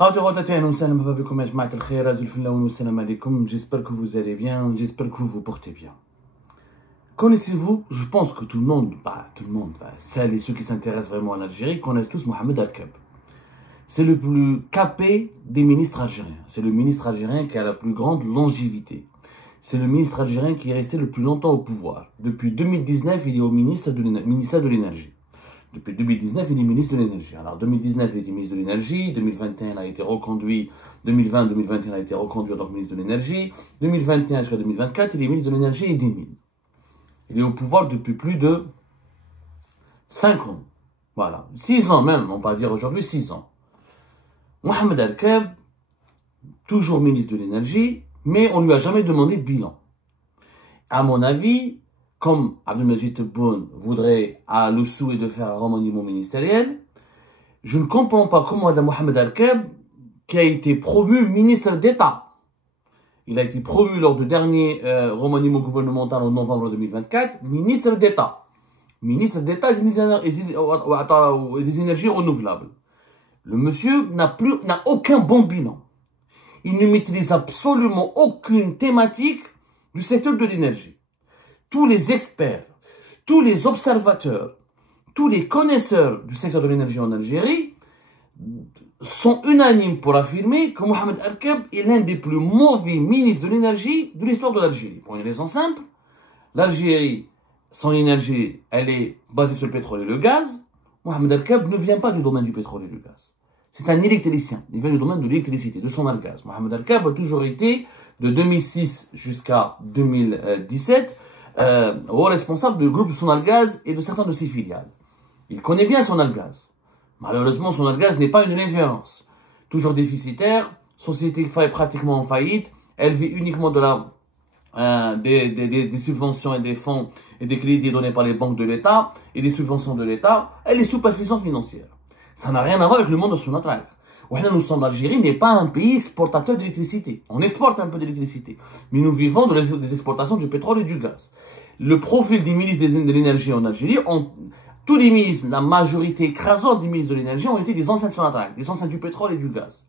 J'espère que vous allez bien, j'espère que vous vous portez bien. Connaissez-vous, je pense que tout le monde, celles et ceux qui s'intéressent vraiment à l'Algérie, connaissent tous Mohamed Al-Kab. C'est le plus capé des ministres algériens. C'est le ministre algérien qui a la plus grande longévité. C'est le ministre algérien qui est resté le plus longtemps au pouvoir. Depuis 2019, il est au ministère de l'Énergie. Depuis 2019, il est ministre de l'Énergie. Alors, 2019, il était ministre de l'Énergie. 2021, il a été reconduit. 2020-2021, il a été reconduit en tant que ministre de l'Énergie. 2021 jusqu'à 2024, il est ministre de l'Énergie et des Mines. Il est au pouvoir depuis plus de 5 ans. Voilà. 6 ans même, on va dire aujourd'hui 6 ans. Mohamed Al-Kab, toujours ministre de l'Énergie, mais on ne lui a jamais demandé de bilan. À mon avis, comme Abdelmajid Tebboune voudrait le souhait de faire un remaniement ministériel, je ne comprends pas comment Madame Mohamed Al-Kab, qui a été promu ministre d'État, il a été promu lors du dernier remaniement gouvernemental en novembre 2024, ministre d'État. Ministre d'État et des énergies renouvelables. Le monsieur n'a aucun bon bilan. Il ne maîtrise absolument aucune thématique du secteur de l'énergie. Tous les experts, tous les observateurs, tous les connaisseurs du secteur de l'énergie en Algérie sont unanimes pour affirmer que Mohamed Al-Kab est l'un des plus mauvais ministres de l'énergie de l'histoire de l'Algérie. Pour une raison simple, l'Algérie, son énergie, elle est basée sur le pétrole et le gaz. Mohamed Al-Kab ne vient pas du domaine du pétrole et du gaz. C'est un électricien. Il vient du domaine de l'électricité, de son gaz. Mohamed Al-Kab a toujours été, de 2006 jusqu'à 2017, responsable du groupe Sonalgaz et de certains de ses filiales. Il connaît bien Sonalgaz. Malheureusement, Sonalgaz n'est pas une référence. Toujours déficitaire, société pratiquement en faillite, elle vit uniquement des subventions et des fonds et des crédits donnés par les banques de l'État et des subventions de l'État. Elle est sous perfusion financière. Ça n'a rien à voir avec le monde de Sonatrach. Nous sommes l'Algérie n'est pas un pays exportateur d'électricité. On exporte un peu d'électricité. Mais nous vivons des exportations du pétrole et du gaz. Le profil des ministres de l'énergie en Algérie, tous les ministres, la majorité écrasante des ministres de l'énergie ont été des anciens de Sonatrach, des anciens du pétrole et du gaz.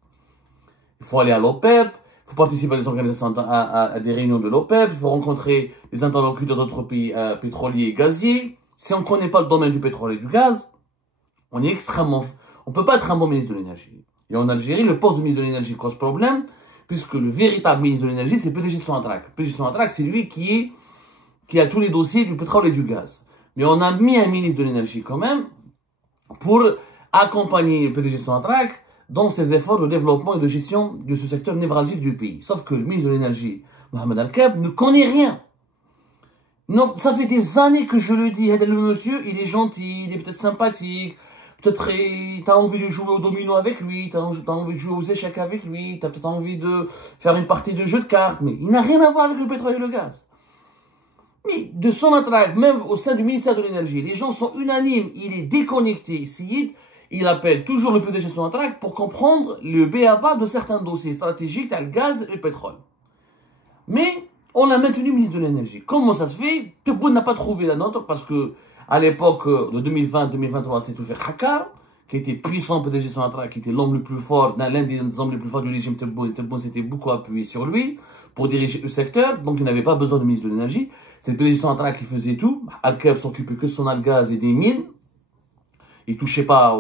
Il faut aller à l'OPEP, il faut participer à des organisations, à des réunions de l'OPEP, il faut rencontrer les interlocuteurs d'autres pays pétroliers et gaziers. Si on ne connaît pas le domaine du pétrole et du gaz, on ne peut pas être un bon ministre de l'énergie. Et en Algérie, le poste de ministre de l'énergie cause problème, puisque le véritable ministre de l'énergie, c'est PDG Sonatrach. PDG Sonatrach, c'est lui qui a tous les dossiers du pétrole et du gaz. Mais on a mis un ministre de l'énergie quand même, pour accompagner PDG Sonatrach dans ses efforts de développement et de gestion de ce secteur névralgique du pays. Sauf que le ministre de l'énergie, Mohamed Al-Kab, ne connaît rien. Non, ça fait des années que je le dis. Le monsieur, il est gentil, il est peut-être sympathique. Peut-être t'as envie de jouer au domino avec lui, t'as envie de jouer aux échecs avec lui, t'as peut-être envie de faire une partie de jeu de cartes, mais il n'a rien à voir avec le pétrole et le gaz. Mais de son attraque, même au sein du ministère de l'énergie, les gens sont unanimes, il est déconnecté, il appelle toujours le PDG de son attraque pour comprendre le b.a.-ba de certains dossiers stratégiques, le gaz et le pétrole. Mais on a maintenu ministre de l'énergie. Comment ça se fait? Tebboune n'a pas trouvé la nôtre parce que à l'époque de 2020-2023, c'est tout fait Hakkar, qui était puissant PDG de Sonatrach, qui était l'homme le plus fort, l'un des hommes les plus forts du régime Tebboune. Tebboune s'était beaucoup appuyé sur lui pour diriger le secteur, donc il n'avait pas besoin de ministre de l'énergie. C'est le PDG de Sonatrach qui faisait tout. Al-Kab s'occupait que de son gaz et des mines. Il touchait pas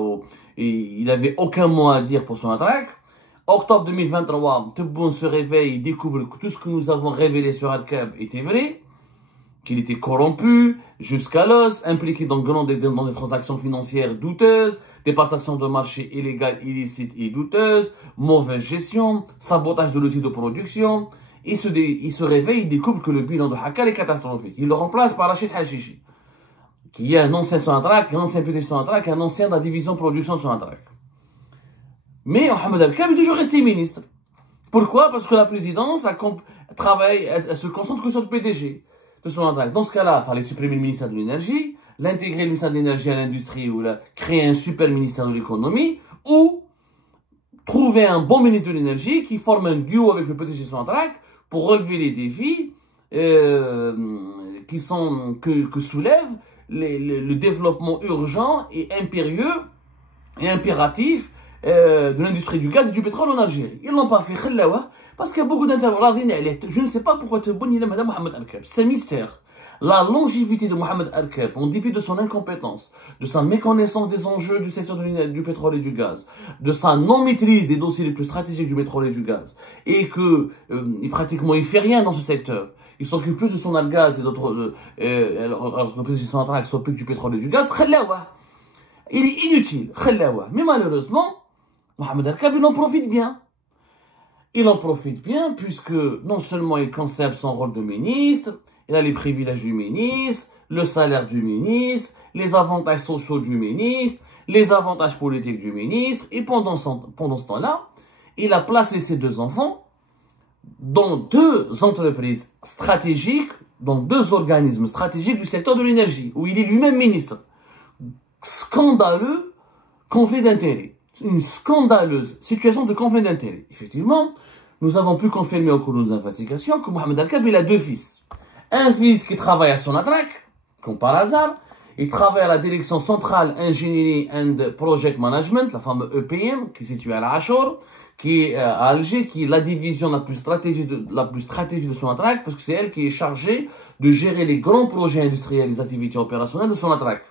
il n'avait aucun mot à dire pour Sonatrach. Octobre 2023, Tebboune se réveille, il découvre que tout ce que nous avons révélé sur Al-Kab était vrai, qu'il était corrompu jusqu'à l'os, impliqué dans des transactions financières douteuses, des passations de marché illégales, illicites et douteuses, mauvaise gestion, sabotage de l'outil de production. Il se réveille, il découvre que le bilan de Hakkar est catastrophique. Il le remplace par Rachid Hachichi, qui est un ancien de Sonatrach, un ancien PDG de Sonatrach, un ancien de la division de production de Sonatrach. Mais Mohamed Al-Kab est toujours resté ministre. Pourquoi? Parce que la présidence elle se concentre que sur le PDG de Sonatrach. Dans ce cas-là, il fallait supprimer le ministère de l'énergie, l'intégrer le ministère de l'énergie à l'industrie ou créer un super ministère de l'économie, ou trouver un bon ministre de l'énergie qui forme un duo avec le PDG de Sonatrach pour relever les défis que soulève le développement urgent et impérieux et impératif de l'industrie du gaz et du pétrole en Algérie. Ils ne l'ont pas fait, parce qu'il y a beaucoup d'intervenants. Je ne sais pas pourquoi tu es bon, Madame Mohamed Arkab. C'est un mystère. La longévité de Mohamed Arkab, en dépit de son incompétence, de sa méconnaissance des enjeux du secteur du pétrole et du gaz, de sa non-maîtrise des dossiers les plus stratégiques du pétrole et du gaz, et que pratiquement il fait rien dans ce secteur. Il s'occupe plus de son gaz et d'autres, alors que le président central s'occupe du pétrole et du gaz. Il est inutile. Mais malheureusement, Mohamed Arkab, il en profite bien. Il en profite bien puisque non seulement il conserve son rôle de ministre, il a les privilèges du ministre, le salaire du ministre, les avantages sociaux du ministre, les avantages politiques du ministre. Et pendant ce temps-là, il a placé ses deux enfants dans deux entreprises stratégiques, dans deux organismes stratégiques du secteur de l'énergie, où il est lui-même ministre. Scandaleux conflit d'intérêts. Une scandaleuse situation de conflit d'intérêts. Effectivement, nous avons pu confirmer au cours de nos investigations que Mohamed Arkab, il a deux fils. Un fils qui travaille à Sonatrach, comme par hasard. Il travaille à la direction centrale Engineering and Project Management, la fameuse EPM, qui est située à la Achour, qui est à Alger, qui est la division la plus stratégique de Sonatrach, parce que c'est elle qui est chargée de gérer les grands projets industriels et les activités opérationnelles de Sonatrach.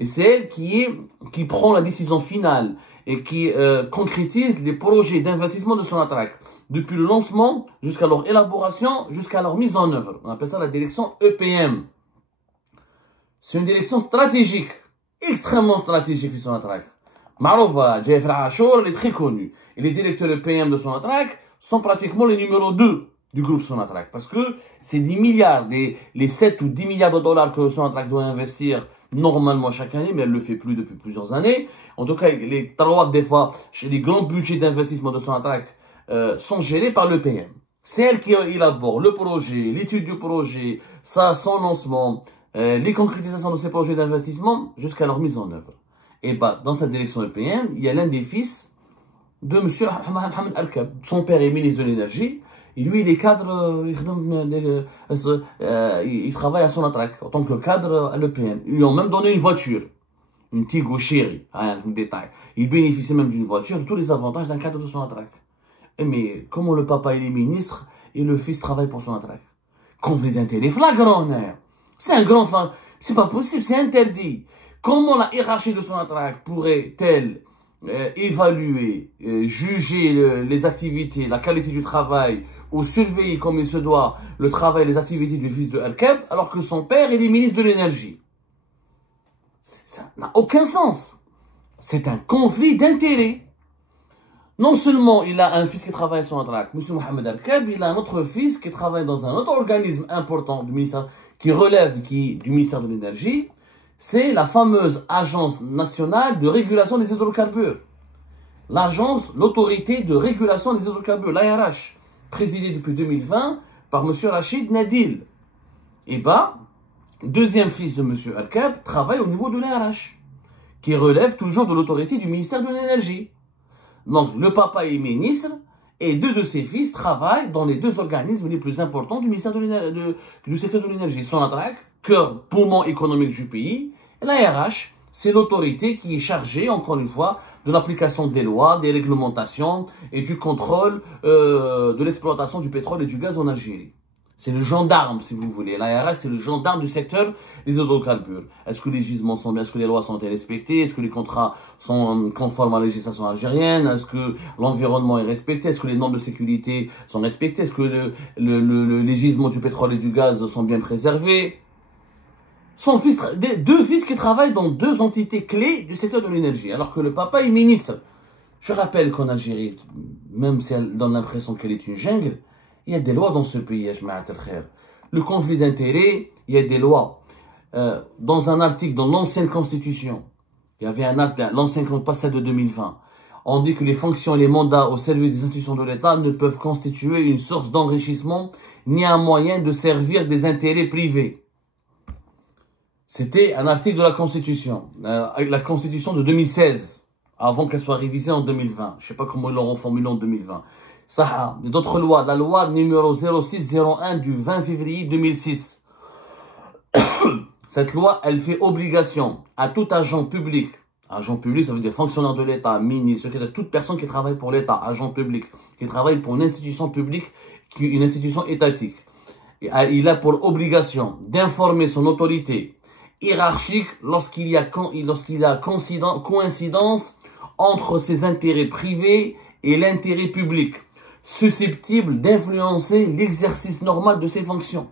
Et c'est elle qui prend la décision finale et qui concrétise les projets d'investissement de Sonatrach. Depuis le lancement, jusqu'à leur élaboration, jusqu'à leur mise en œuvre. On appelle ça la direction EPM. C'est une direction stratégique, extrêmement stratégique de Sonatrach. Maroufa, Jef Achour, elle est très connue. Et les directeurs EPM de Sonatrach sont pratiquement les numéros 2 du groupe Sonatrach. Parce que c'est 10 milliards, les 7 ou 10 milliards de dollars que Sonatrach doit investir normalement chaque année, mais elle ne le fait plus depuis plusieurs années. En tout cas, les talouads, des fois, chez les grands budgets d'investissement de Sonatrach, sont gérés par l'EPM. C'est elle qui élabore le projet, l'étude du projet, son lancement, les concrétisations de ces projets d'investissement jusqu'à leur mise en œuvre. Et dans cette direction EPM, il y a l'un des fils de M. Mohamed Arkab. Son père est ministre de l'énergie, et lui il est cadre, il travaille à Sonatrach en tant que cadre à l'EPM. Ils lui ont même donné une voiture, une Tiggo Chéri, un détail. Il bénéficie même d'une voiture, de tous les avantages d'un cadre de Sonatrach. Mais comment le papa il est ministre et le fils travaille pour Sonatrach? Conflit d'intérêt flagrant, c'est un grand flagrant. C'est pas possible, c'est interdit. Comment la hiérarchie de Sonatrach pourrait-elle évaluer, juger les activités, la qualité du travail, ou surveiller comme il se doit le travail et les activités du fils de Arkab, alors que son père il est ministre de l'énergie? Ça n'a aucun sens. C'est un conflit d'intérêts. Non seulement il a un fils qui travaille à Sonatrach, M. Mohamed Arkab, il a un autre fils qui travaille dans un autre organisme important du ministère, qui relève du ministère de l'énergie. C'est la fameuse Agence nationale de régulation des hydrocarbures. L'autorité de régulation des hydrocarbures, l'ARH, présidée depuis 2020 par M. Rachid Nadil. Et deuxième fils de M. Arkab travaille au niveau de l'ARH, qui relève toujours de l'autorité du ministère de l'énergie. Donc, le papa est ministre et deux de ses fils travaillent dans les deux organismes les plus importants du ministère du secteur de l'énergie. Sonatrach, cœur, poumon économique du pays. Et l'ARH, c'est l'autorité qui est chargée, encore une fois, de l'application des lois, des réglementations et du contrôle de l'exploitation du pétrole et du gaz en Algérie. C'est le gendarme, si vous voulez. L'ARH, c'est le gendarme du secteur des hydrocarbures. Est-ce que les gisements sont bien? Est-ce que les lois sont respectées? Est-ce que les contrats sont conformes à la législation algérienne? Est-ce que l'environnement est respecté? Est-ce que les normes de sécurité sont respectées? Est-ce que les gisements du pétrole et du gaz sont bien préservés? Deux fils qui travaillent dans deux entités clés du secteur de l'énergie, alors que le papa est ministre. Je rappelle qu'en Algérie, même si elle donne l'impression qu'elle est une jungle, il y a des lois dans ce pays, le conflit d'intérêts, il y a des lois. Dans un article, dans l'ancienne constitution, il y avait un article, l'ancienne, pas celle de 2020, on dit que les fonctions et les mandats au service des institutions de l'État ne peuvent constituer une source d'enrichissement ni un moyen de servir des intérêts privés. C'était un article de la Constitution, la Constitution de 2016, avant qu'elle soit révisée en 2020. Je ne sais pas comment ils l'auront formulée en 2020. Ça, d'autres lois, la loi numéro 0601 du 20 février 2006. Cette loi, elle fait obligation à tout agent public, Agent public, ça veut dire fonctionnaire de l'État, ministre, secrétaire, toute personne qui travaille pour l'État, agent public, qui travaille pour une institution publique, une institution étatique. Il a pour obligation d'informer son autorité hiérarchique lorsqu'il y a coïncidence entre ses intérêts privés et l'intérêt public, susceptible d'influencer l'exercice normal de ses fonctions.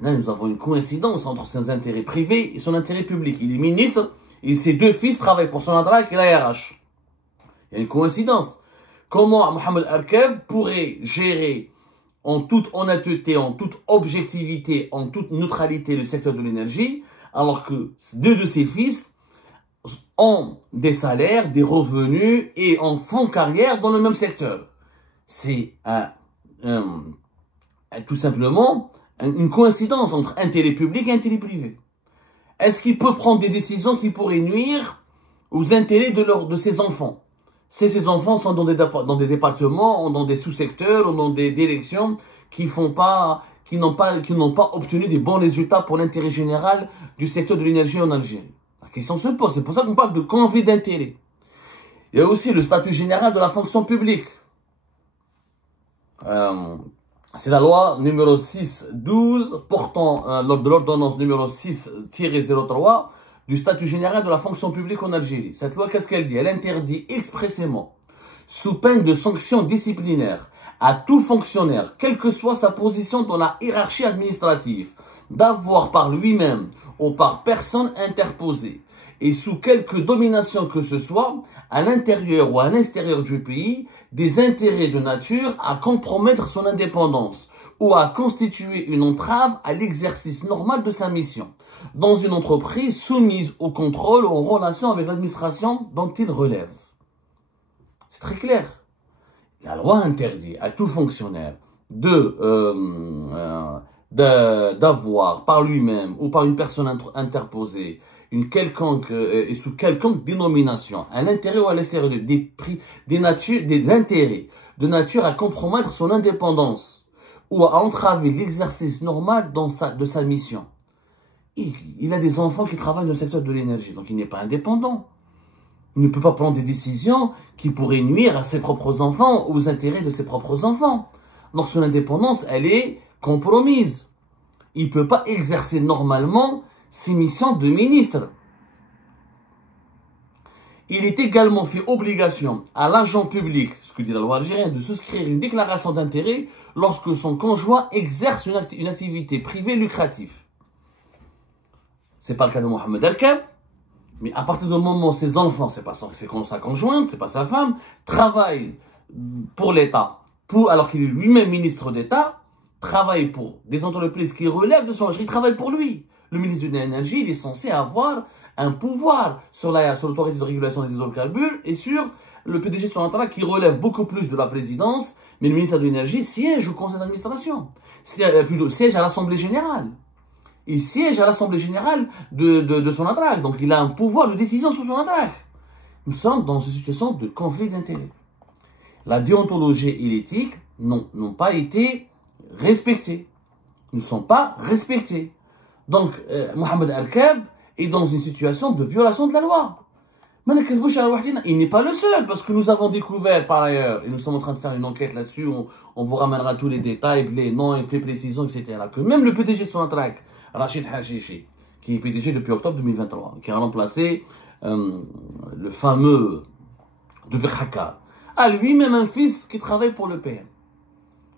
Là, nous avons une coïncidence entre ses intérêts privés et son intérêt public. Il est ministre et ses deux fils travaillent pour son Sonatrach et la RH. Il y a une coïncidence. Comment Mohamed Arkab pourrait gérer en toute honnêteté, en toute objectivité, en toute neutralité le secteur de l'énergie, alors que deux de ses fils ont des salaires, des revenus et en font carrière dans le même secteur. C'est tout simplement une coïncidence entre intérêt public et intérêt privé. Est-ce qu'il peut prendre des décisions qui pourraient nuire aux intérêts de ses enfants? Si ces enfants sont dans des départements, dans des sous-secteurs, ou dans des directions qui n'ont pas obtenu des bons résultats pour l'intérêt général du secteur de l'énergie en Algérie. La question se pose, c'est pour ça qu'on parle de conflit d'intérêts. Il y a aussi le statut général de la fonction publique. C'est la loi numéro 6-12 portant de l'ordonnance numéro 6-03 du statut général de la fonction publique en Algérie. Cette loi, qu'est-ce qu'elle dit? Elle interdit expressément, sous peine de sanctions disciplinaires, à tout fonctionnaire, quelle que soit sa position dans la hiérarchie administrative, d'avoir par lui-même ou par personne interposée, et sous quelque domination que ce soit, à l'intérieur ou à l'extérieur du pays, des intérêts de nature à compromettre son indépendance ou à constituer une entrave à l'exercice normal de sa mission, dans une entreprise soumise au contrôle ou en relation avec l'administration dont il relève. C'est très clair. La loi interdit à tout fonctionnaire d'avoir par lui-même ou par une personne interposée une quelconque et sous quelconque dénomination à l'intérieur ou à l'extérieur des intérêts de nature à compromettre son indépendance ou à entraver l'exercice normal de sa mission. Il a des enfants qui travaillent dans le secteur de l'énergie, donc il n'est pas indépendant. Il ne peut pas prendre des décisions qui pourraient nuire à ses propres enfants ou aux intérêts de ses propres enfants. Donc son indépendance, elle est compromise. Il ne peut pas exercer normalement ses missions de ministre. Il est également fait obligation à l'agent public, ce que dit la loi algérienne, de souscrire une déclaration d'intérêt lorsque son conjoint exerce une activité privée lucrative. Ce n'est pas le cas de Mohamed Arkab, mais à partir du moment où ses enfants, c'est sa conjointe, c'est pas sa femme, travaillent pour l'État, alors qu'il est lui-même ministre d'État, travaille pour des entreprises qui relèvent de son âge, il travaille pour lui. Le ministre de l'énergie, il est censé avoir un pouvoir sur l'autorité de régulation des hydrocarbures et sur le PDG de Sonatrach qui relève beaucoup plus de la présidence, mais le ministre de l'énergie siège au conseil d'administration, siège à l'Assemblée générale. Il siège à l'Assemblée générale de Sonatrach, donc il a un pouvoir de décision sur Sonatrach. Nous sommes dans une situation de conflit d'intérêts. La déontologie et l'éthique n'ont pas été respectées, ne sont pas respectées. Donc, Mohamed Arkab est dans une situation de violation de la loi. Il n'est pas le seul, parce que nous avons découvert par ailleurs, et nous sommes en train de faire une enquête là-dessus, on vous ramènera tous les détails, les noms et les précisions, etc. Que même le PDG de Sonatrach, Rachid Hachichi, qui est PDG depuis octobre 2023, qui a remplacé le fameux de Verhaka, a lui-même un fils qui travaille pour le PM.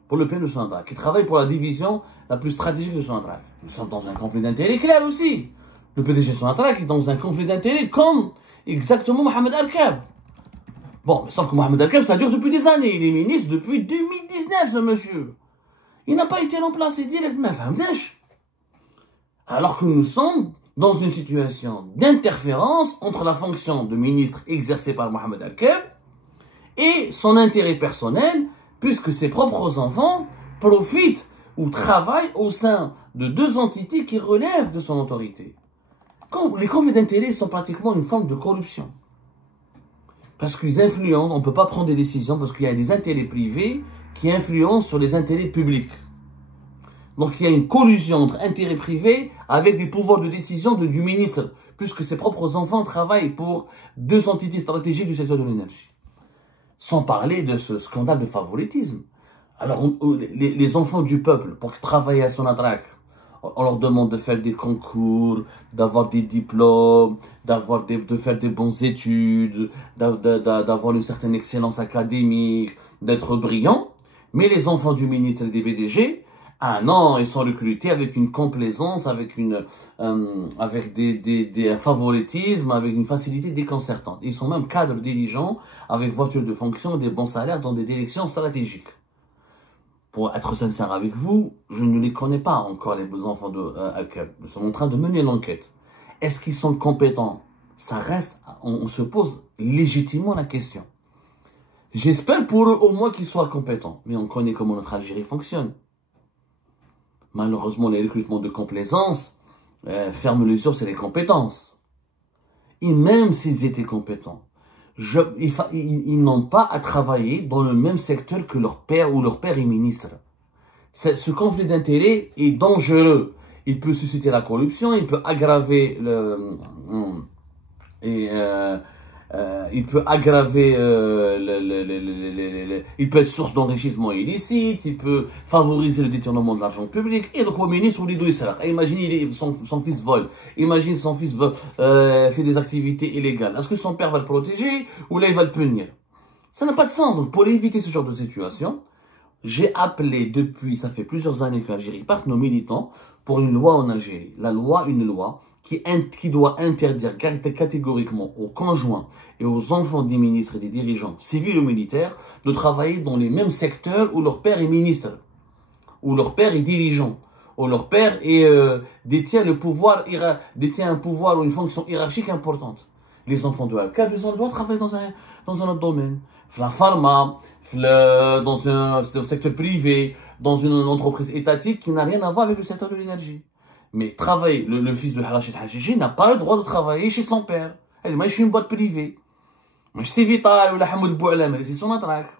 Pour le PM de Sonatrach, qui travaille pour la division la plus stratégique de Sonatrach. Nous sommes dans un conflit d'intérêts clair aussi. Le PDG de Sonatrach est dans un conflit d'intérêts comme exactement Mohamed Arkab. Bon, mais sauf que Mohamed Arkab, ça dure depuis des années. Il est ministre depuis 2019, ce monsieur. Il n'a pas été remplacé directement. Alors que nous sommes dans une situation d'interférence entre la fonction de ministre exercée par Mohamed Arkab et son intérêt personnel, puisque ses propres enfants profitent ou travaillent au sein de deux entités qui relèvent de son autorité. Les conflits d'intérêts sont pratiquement une forme de corruption. Parce qu'ils influencent, on ne peut pas prendre des décisions parce qu'il y a des intérêts privés qui influencent sur les intérêts publics. Donc il y a une collusion entre intérêts privés avec des pouvoirs de décision du ministre, puisque ses propres enfants travaillent pour 2 entités stratégiques du secteur de l'énergie. Sans parler de ce scandale de favoritisme. Alors, les enfants du peuple, pour travailler à Sonatrach, on leur demande de faire des concours, d'avoir des diplômes, de faire des bonnes études, d'avoir une certaine excellence académique, d'être brillants. Mais les enfants du ministre et des BDG, ah non, ils sont recrutés avec une complaisance, avec un favoritisme, avec une facilité déconcertante. Ils sont même cadres dirigeants, avec voiture de fonction, des bons salaires dans des directions stratégiques. Pour être sincère avec vous, je ne les connais pas encore, les enfants de Al-Kab. Nous sommes en train de mener l'enquête. Est-ce qu'ils sont compétents? Ça reste, on se pose légitimement la question. J'espère pour eux au moins qu'ils soient compétents. Mais on connaît comment notre Algérie fonctionne. Malheureusement, les recrutements de complaisance ferment les yeux sur les compétences. Et même s'ils étaient compétents, ils n'ont pas à travailler dans le même secteur que leur père ou leur père est ministre. Ce conflit d'intérêts est dangereux. Il peut susciter la corruption, il peut aggraver il peut être source d'enrichissement illicite, il peut favoriser le détournement de l'argent public. Et donc, au ministre, imaginez son fils vole, imagine son fils fait des activités illégales. Est-ce que son père va le protéger ou là il va le punir? Ça n'a pas de sens. Donc, pour éviter ce genre de situation, j'ai appelé depuis, ça fait plusieurs années que l'Algérie parte, nos militants pour une loi en Algérie. Une loi qui doit interdire catégoriquement aux conjoints et aux enfants des ministres et des dirigeants civils ou militaires de travailler dans les mêmes secteurs où leur père est ministre, où leur père est dirigeant, où leur père détient un pouvoir ou une fonction hiérarchique importante. Les enfants de Al-Kab, ils ont le droit de travailler dans un autre domaine. La pharma, dans un secteur privé, dans une entreprise étatique qui n'a rien à voir avec le secteur de l'énergie. Mais travailler, le fils de Rachid Hajiji n'a pas le droit de travailler chez son père. Moi, je suis une boîte privée. Moi, je suis Vital ou la Hamoud Boualam, c'est son attaque.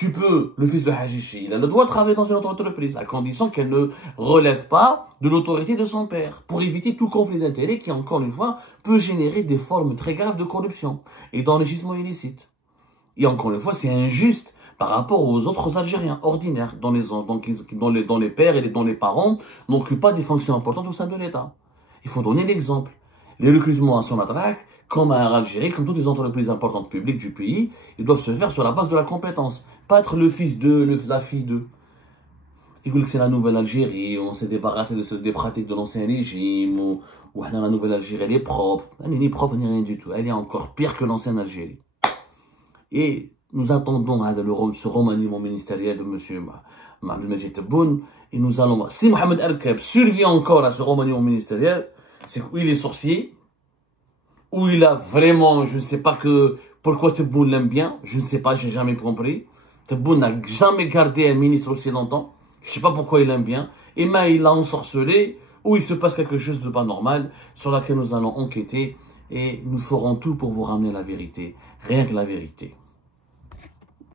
Le fils de Hajiji, il a le droit de travailler dans une autre entreprise, à condition qu'elle ne relève pas de l'autorité de son père, pour éviter tout conflit d'intérêts qui, encore une fois, peut générer des formes très graves de corruption et d'enrichissement illicite. Et encore une fois, c'est injuste par rapport aux autres Algériens ordinaires, dont les pères et dont les parents n'occupent pas des fonctions importantes au sein de l'État. Il faut donner l'exemple. Les recrutements à Sonatrach, comme à Algérie, comme toutes les entreprises importantes publiques du pays, ils doivent se faire sur la base de la compétence. Pas être le fils de, la fille de. Ils disent que c'est la nouvelle Algérie, on s'est débarrassé des pratiques de l'ancien régime, ou la nouvelle Algérie, elle est propre. Elle n'est ni propre ni rien du tout. Elle est encore pire que l'ancienne Algérie. Et nous attendons ce remaniement ministériel de M. Abdelmajid Tebboune. Et nous allons voir. Si Mohamed Al-Kab survit encore à ce remaniement ministériel, c'est qu'il est sorcier, ou il a vraiment, je ne sais pas pourquoi Tebboune l'aime bien, je ne sais pas, j'ai jamais compris. Tebboune n'a jamais gardé un ministre aussi longtemps, je ne sais pas pourquoi il l'aime bien. Et mais il l'a ensorcelé, ou il se passe quelque chose de pas normal, sur laquelle nous allons enquêter, et nous ferons tout pour vous ramener la vérité, rien que la vérité.